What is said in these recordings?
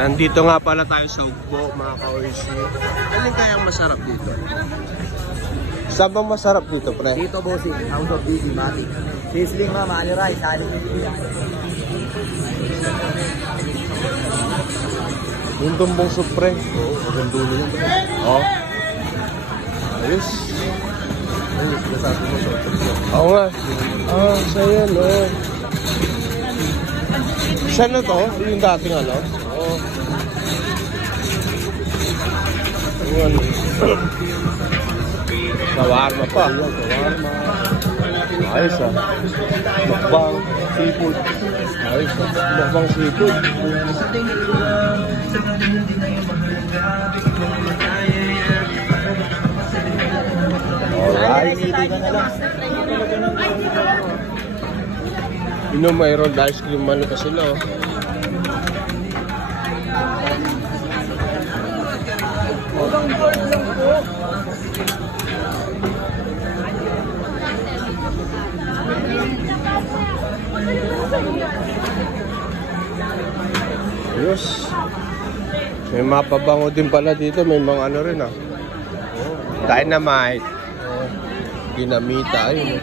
Nandito nga pala tayo sa Ugbo, mga ka-Oishi. Alin kayang masarap dito? Saan bang masarap dito, pre? Dito, bossing. House of Didi, Matic. Sizzling, ma'am. Ali rice. Yung tumbong soup, pre. Oo, magandun yun. Oo. Ayos. Ayos, nasabi mo ito. Oo nga. Ah, sa'yo, no. Saan na to? Yung dating ano? Oo. Yung ano. Shawarma pa. Shawarma. Ayos ah. Mukbang seafood. Ayos ah. Mukbang seafood. Alright. Mayroon ice cream man pa sila oh. Yes. May mapabango din pala dito, may mga ano rin ah. Dynamite. Ginamita ayun.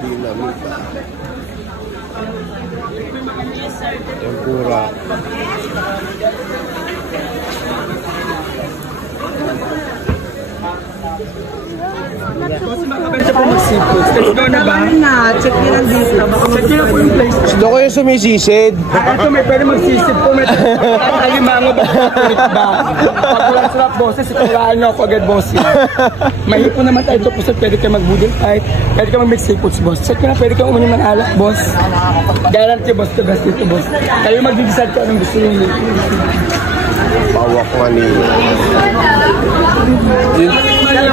Dinamita. Tempura. Siya po mag-seafood. Ito na ba? Check nyo lang dito. Check nyo po yung place. Gusto ko yung sumisisid. Ito may pwede mag-seafood po. May alimango ba? Pag walang sarap, boses, itulaan nyo ako agad, boss. Mahipo naman tayo ito po. Pwede kayo mag-boodle fight. Pwede kayo mag-mix seafoods, boss. Check nyo na, pwede kayo umanim ng alak, boss. Guarantee, boss, the best dito, boss. Kayo mag-decide kung anong gusto nyo. Pawak manila.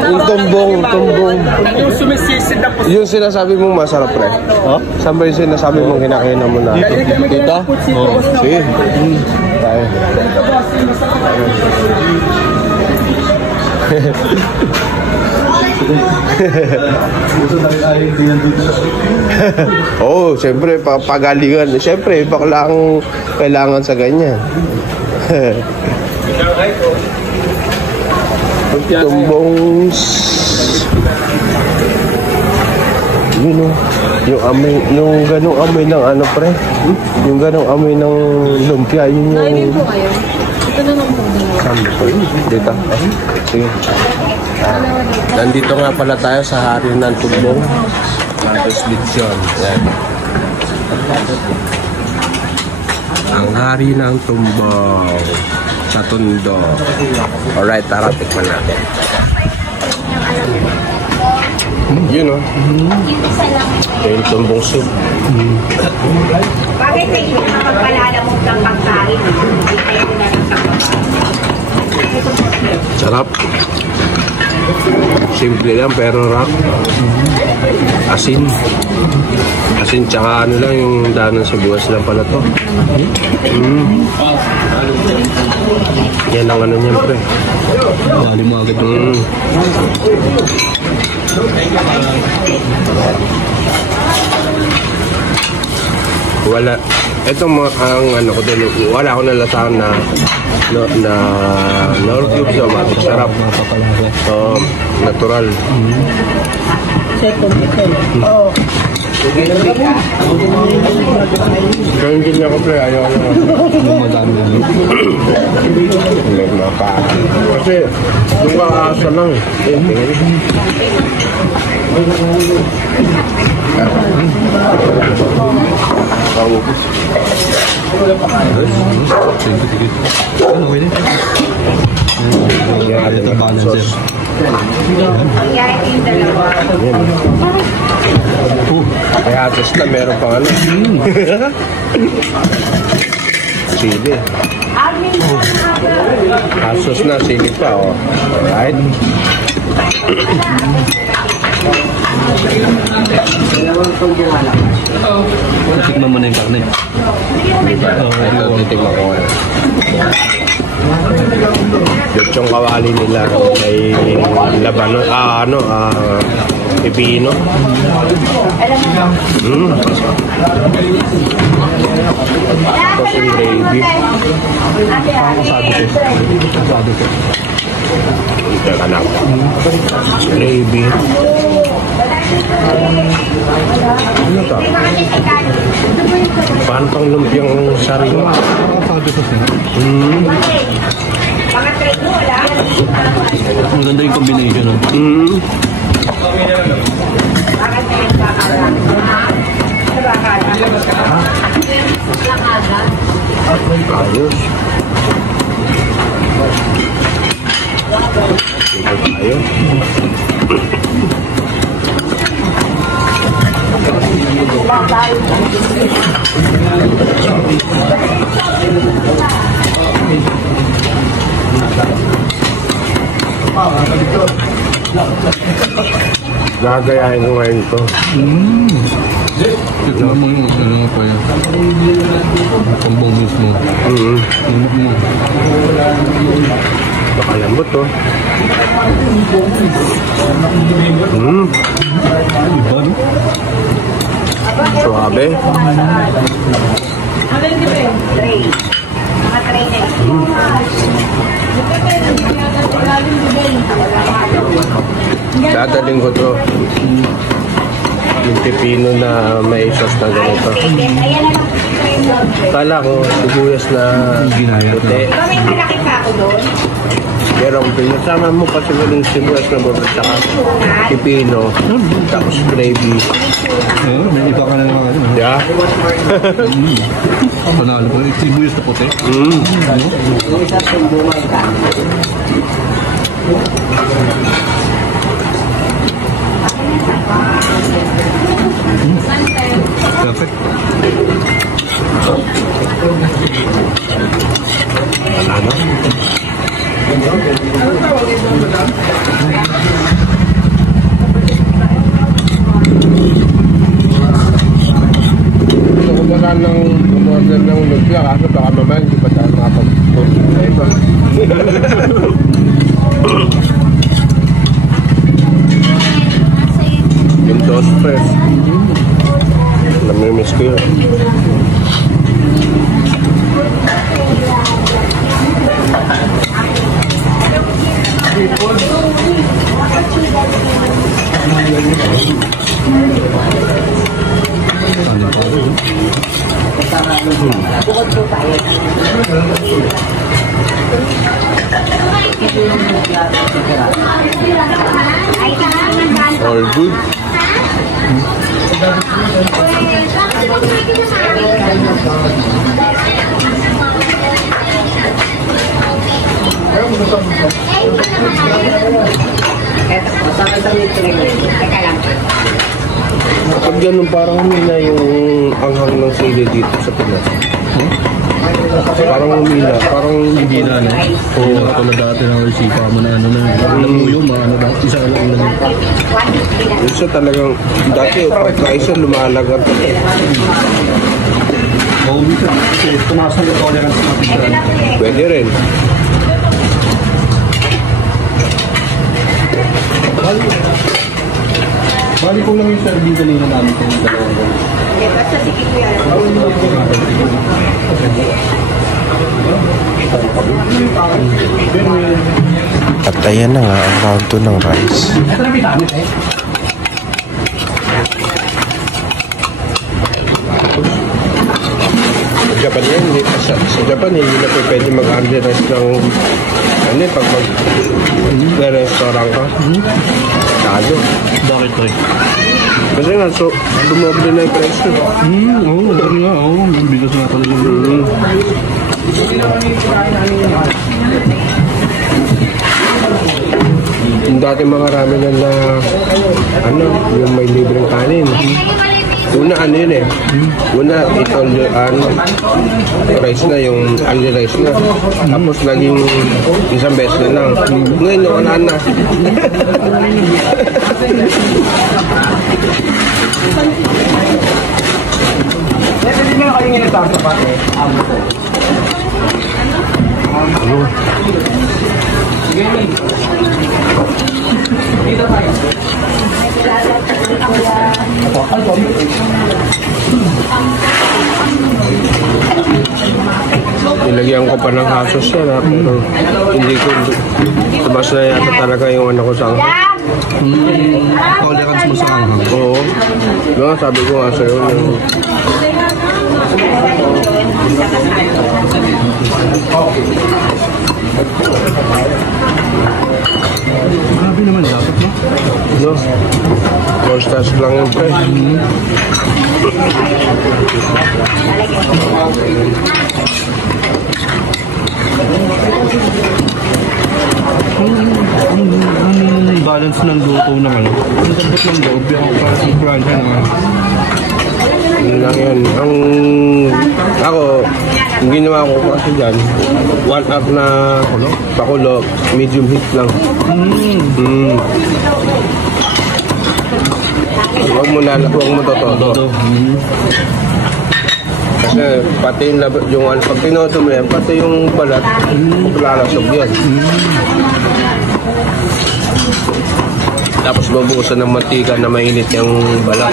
Yung tumbong. Yung sumisisid na po. Yung sinasabi mong masarap, pre. Oh? Saan ba yung sinasabi mong kinakainan mo na? Dito? Oo. Sige. Tayo. Oo, siyempre, pagalingan. Siyempre, baklang kailangan sa ganyan. Tumbong. Yun o. Yung amoy, yung ganong amoy ng ano, pre. Yung ganong amoy ng lumpia. Yun yung... Kainin po kayo. Ito na lang po. Saan po? Dito. Sige. Nandito nga pala tayo sa hari ng tumbong. Santos Lechon. Yan. Ang hari ng tumbong sa Tondo. Alright, tara, tikman natin. Yun o. Yung tumbong soup. Bakit na hindi nakapagpalala mo ng pagkain? Sarap. Simple lang pero rap. Asin. Asin tsaka ano lang yung daanan sa buwas lang pala to. Yan ang ano niyan, pre. Dali mo agad. Wala. Ito ang ano ko din. Wala akong nalasahan na Lord Cube sa matik. Sarap. Natural. Oo. Kaya hindi niya ko, pre. Ayaw na. Madami. Kasi yung kaasa lang eh. Kaya atos na meron pang ano. Sili. Asos na, sili pa oh. Alright. Tikman mo na yung karne. Ito, titigman ko ngayon. Lechong kawali nila may labanos, Pipino. Tapos yung gravy. Teka lang. Gravy. Ano to? Paano pang lumpiang sariwa? Ang ganda yung combination. Ayos. Ayos. Gagayahin ko ngayon to. Ito mo yung ano pa yan. Pambong mismo. Nakalambot to. Iba, no? Suabe. Dadaling ko to. Yung pipino na may sauce na ganito. Kala ko sibuyas na puti. May malaki pa ako doon. Pero kung pinasama mo pa siguro yung sibuyas na puti saka pipino, tapos gravy. May iba ka na naman. Yeah. Panalo ko. Sibuyas na puti. Perfect. Wala na. Kumaka ng umorder ng lumpia kaso baka mamaya hindi pa tayo makapag-post sa iba. Yung dos press. Namimiss ko yun. All good. Kapag ganun parang humina yung anghang ng sili dito sa Pinas. Parang humina, parang Hindi na, no? Hindi na ako na dati na isipa mo na ano na. Namuyong, maano dati. Isa lang lang. isa talagang dati pagka isa lumalagat. Oo, minsan. Kasi tumakas na yung tolerance natin. Pwede rin. Bali ko lang yung serving kanina namin kung dalawang gawin. Basta sige ko yan. At ayan na nga ang round 2 ng rice. Sa Japan yan, hindi, sa Japan hindi na po pwede mag-order rice ng ano pag mag-restaurant ka. Kado. Bakit rin? Kasi nga, so, dumoble na yung presyo. Oo, dami nga. Oo, bigas nga talaga. Yung dati mga ramen na ano, yung may libreng kanin. Una ano yun eh. Una ito ano, rice na, yung only rice na. Tapos naging isang beses na lang. Ngayon wala na. Hindi mo kayo ngayon sa pati. Dito tayo. Nilagyan ko pa ng hasos yan ha, pero hindi ko tabas na yata talaga yung ano ko sa angka. Tolerance mo sa anghang. Oo. No, sabi ko nga sa'yo yung... Grabe naman dapat, no? No? 4 stars lang yung pre. Ang balance ng luto ng ano. Ang sabot ng loob, yung plancha naman. Yun lang yan. Ang... Ako, yung ginawa ko kasi dyan, 1 up na pakulo, medium heat lang. Huwag mo toto. Kasi pati yung pag tinoto mo yan, pati yung balat, lalasog yan. Tapos babuusan ng mantika na mainit yung balat.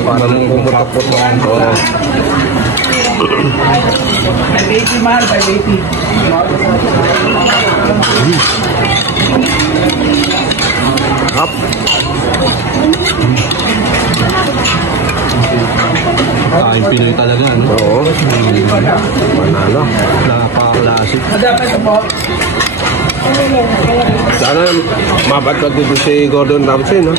Para pumutok-putok. Oo. Hap. Kain Pinoy talaga, no? Oo. Manalo. Napaka-classic. Sana mapatpat dito si Gordon Ramsay, no?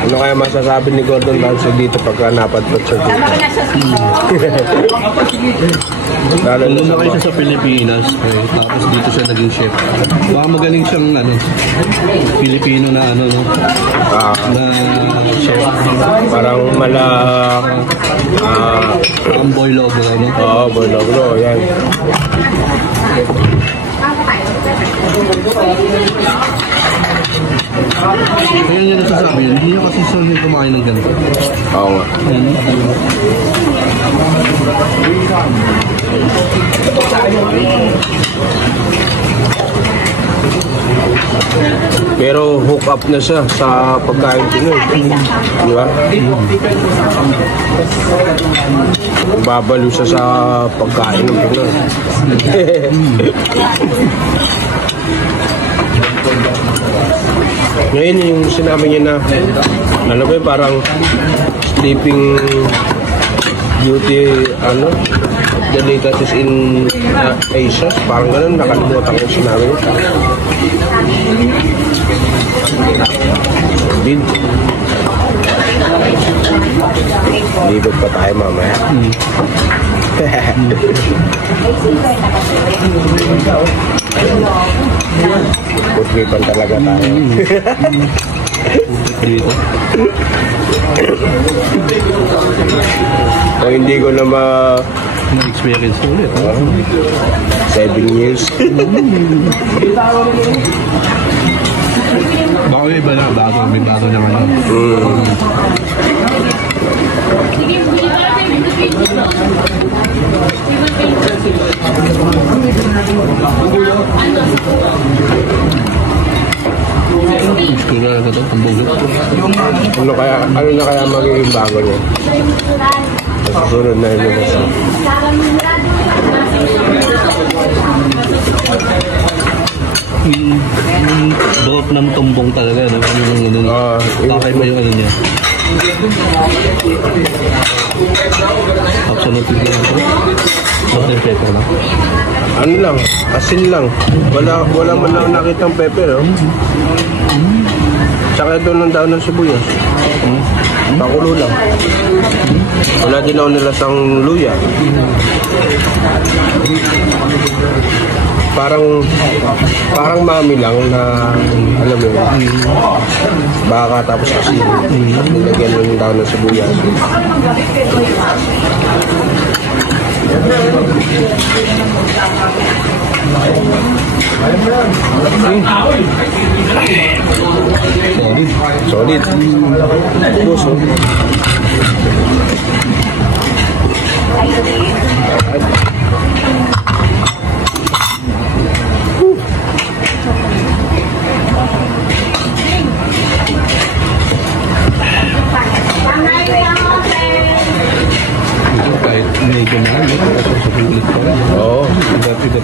Ano kaya masasabi ni Gordon Ramsay dito pagka napatpat siya dito? Lalo na Lumaki siya sa Pilipinas, tapos dito siya naging chef. Baka magaling siyang ano, Pilipino na ano, no? Na chef. parang Ang boy logo, no? Oo, boy logro, yan. Kaya niya nasasabi yun, hindi niya kasi sanay kumain ng ganito. Oo nga. Pero hook up na siya sa pagkain Pinoy. Di ba? Babalo siya sa pagkain ng Pinoy. Ngayon yung sinabi niya na ano ba yun, parang sleeping beauty delicacies in Asia, parang ganun, nakalimutan ko yung sinabi niya. Libot pa tayo mamaya. Putlipan talaga tayo. Dito. Kung hindi ko na Na-experience ko ulit. 7 years. Baka may iba na, may bago naman. Siguro na ito, ang bugot. Ano na kaya magiging bago niya? Susunod na yun na siya. Yung drop ng tumbong talaga, no? Takay pa yung ano niya. Tapos ano tigil ito? Salt and pepper na. Ano lang, asin lang. Wala man lang nakitang pepper, oh. Tsaka ito ng daon ng sibuyas. Pakulo lang. Wala din ako nilasang luya. Parang mami lang na alam mo yun, baka tapos kasi nilagyan mo yung daon ng sibuyas. Solid. Puso.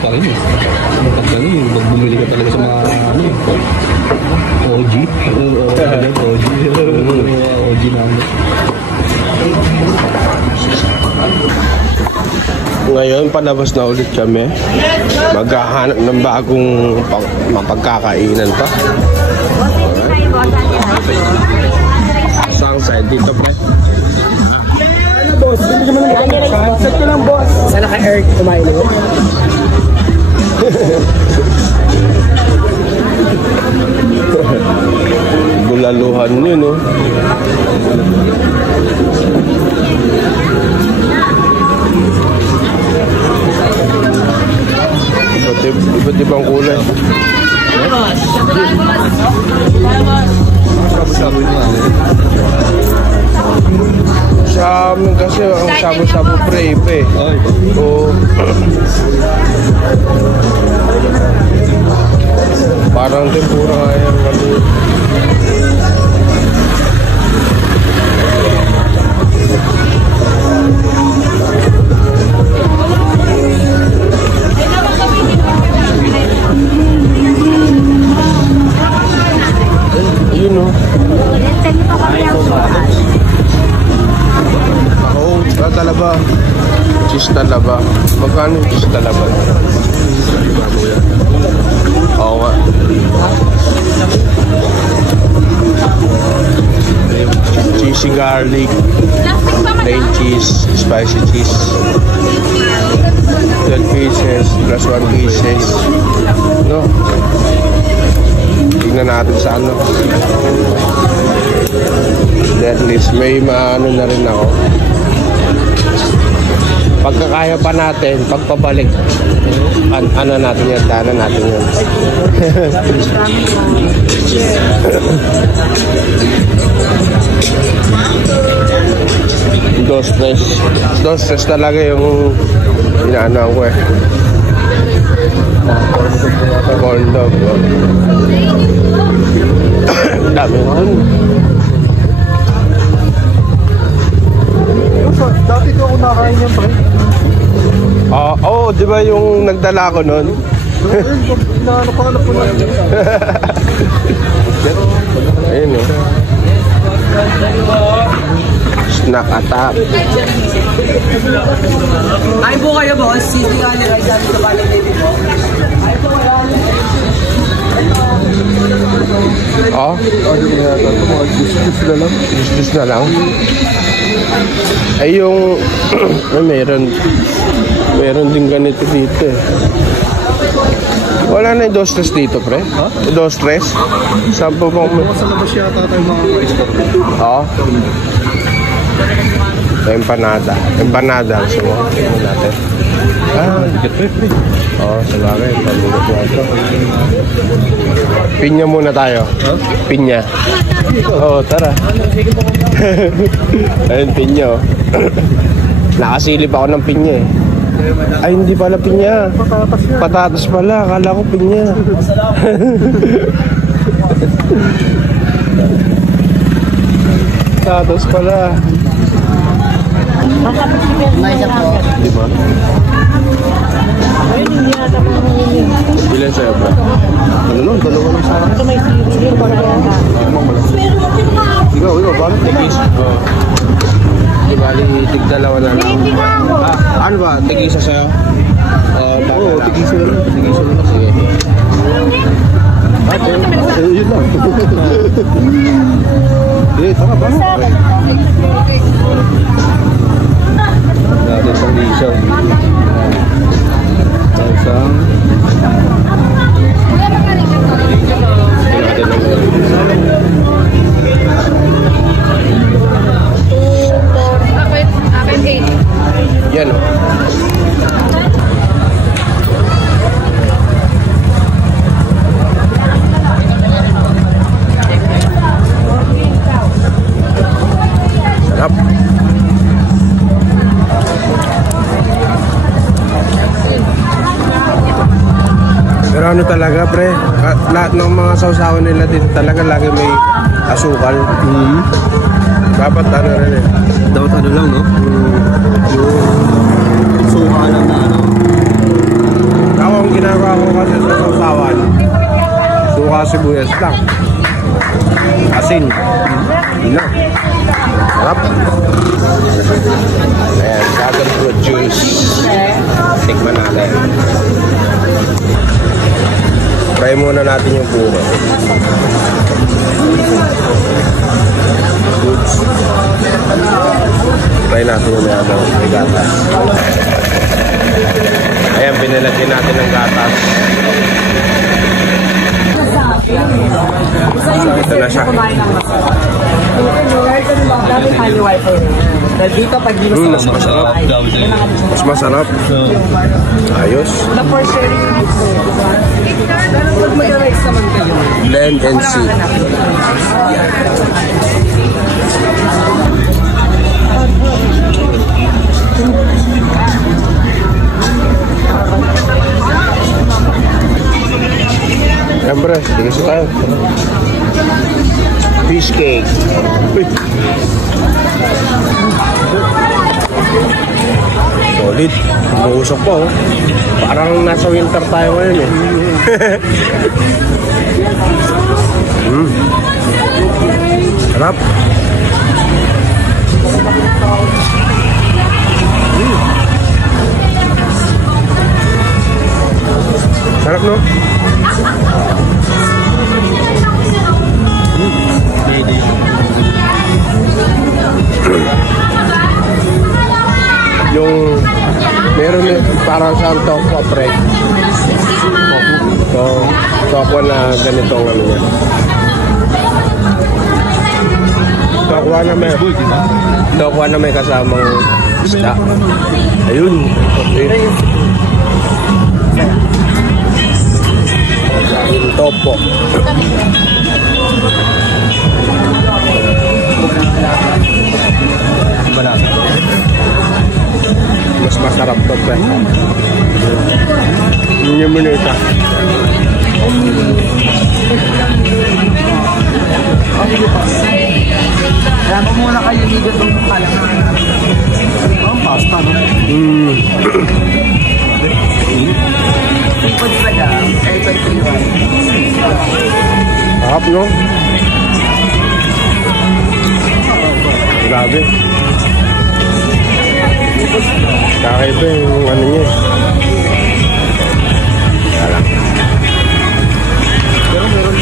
pa rin eh. Pag ganun, pag bumili ka talaga sa mga OG. OG namin. Ngayon, palabas na ulit kami. Maghahanap ng bagong mapagkakainan pa. Saan side dito, pre? Boss, hindi naman nag-aayos. Set ko lang, boss. Sana ka Eric kumain mo. Bulaluhan yun, no? Iba't ibang kulay. Sa amin kasi ang sabu-sabu pre, iba eh. So, parang tempura nga yan kami. Yun o. Ako, talaba. Cheese talaba. Magkano yung cheese talaba? Oo nga. Cheesy garlic, plain cheese, spicy cheese. 12 pieces plus 1 pieces. No? Tingnan natin sa ano. At least may maano na rin ako. Pagkakaya pa natin, pagpabalik, ano natin yan, dana natin yan. Dos tres talaga yung inaano ko eh. Corn dog. Dami naman. Dati ko ako nakain yan, pre. Oo, di ba yung nagdala ko nun? Nahanap ko lang. Ayun o. Snack attack. Kain po kayo, boss. Sino yung alirag namin sa Bali Baby po? Kain po kayo. Oh? Juice na lang. Ay yung meron din ganito dito eh. Wala na yung dos tres dito, pre? Huh? Dos tres? Saan po bang... Sa labas yata tayo mga ka-store. Oo. Empanada. Empanada. Gusto mo? Ano natin? Bigat pa eh. Oo, sa bagay. Pabigat na ito. Pinya muna tayo. Huh? Pinya. Oo, tara. Ayun, pinya oh. Nakasilip ako ng pinya eh. Ay, hindi pala pinya. Patatas pala. Akala ko pinya. Patatas pala. Diba? Ilan sa'yo ba? Ano nun? Dalawa lang sa akin. Ito may siri. Ikaw, bakit tigis? Di bali, tig-dalawa na lang. Ano ba? Tig-isa sa'yo? Oo, tig-isa lang. Tig-isa lang. Sige. Yun lang. Tara ba? Natin isang isaw. Isang... Yan o. Sarap. Pero ano talaga pre, lahat ng mga sausawan nila dito talaga lagi may asukal. Dapat ano rin eh. Dapat ano lang, no? Yung suka lang na ano. Ako sibuyas lang. Asin. Yun na. Sarap. Ayan, dragon fruit juice. Tikman natin. Try muna natin yung puno. Goods. Try natin yung may gatas. Ayan, pinalagyan natin ng gatas. Ito na siya. Mas masarap. Mas masarap. Ayos. Blend and see. Siyempre, tingin tayo. Fish cake. Uy. Solid. Umuusok pa oh. Parang nasa winter tayo ngayon eh. Sarap. Sarap no? Yung meron parang sa tokwa pre. Tokwa na ganitong ano niya. Tokwa na may kasamang isda. Ayun. Okay. Topo. Mas masarap to pre. Yun yung minita. Kaya mo muna kayo dito itong kalang. Ang pasta, no? Sipod sa dam, aircon 3-1. Sarap, no? Grabe. Kakaiba yung ano niya. Pero meron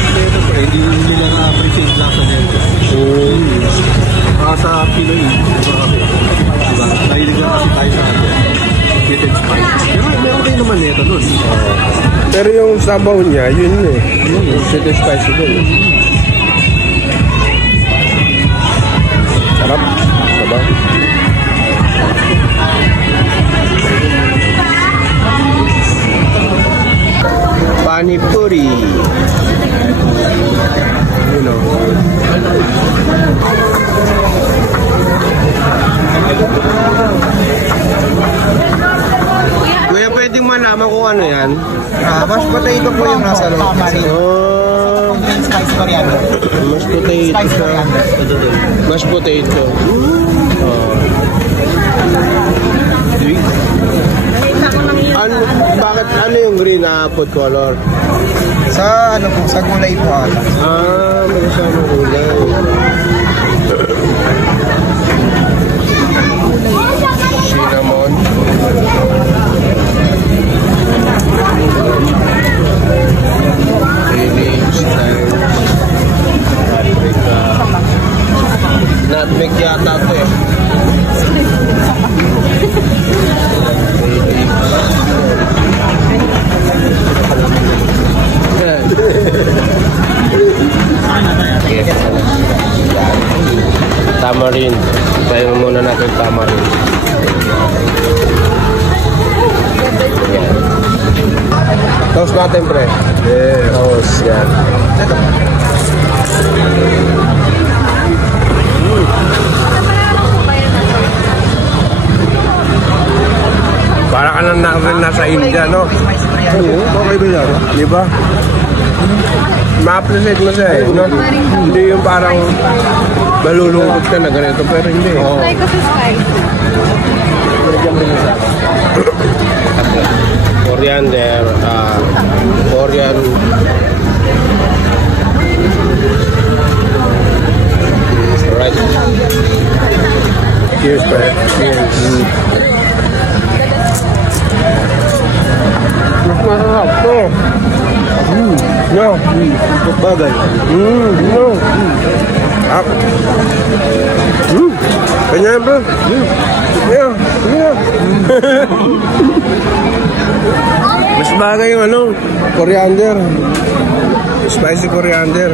hindi nila na-appreciate lang sa nito. Sa Pinoy, diba? Nahilig lang kasi tayo sa atin. Sweet and spice. Pero meron kayo naman nito nun. Pero yung sabaw niya, yun eh. Yung sweet and spicy dun. Sarap. Sabaw. Panipuri. You know. Kuya, pwedeng malaman kung ano yan? Mashed potato po yung nasa loob. Oh, Spicy coriander. mashed potato. Spicy coriander. Mashed potato. Oh. Bakit ano yung green na food color? Sa ano po, sa gulay po ata. May kasama gulay. Cinnamon. Leaves, thyme, paprika. Nutmeg yata ito eh. Tamarind. Tayo muna natin tamarind. Yan. Toast natin pre. Yeah. Toast. Yan. Para ka lang nasa India, no? Okay ba yan? Di ba? Ma-appreciate mo siya eh, no? Hindi yung parang malulungkot ka na ganito, pero hindi. Try ko sa spice. Coriander, Korean Cheers, pre. Cheers. Mas masarap to. No. Bagay. No. Up. Ganyan ba? Yeah. Mas bagay yung coriander. Spicy coriander.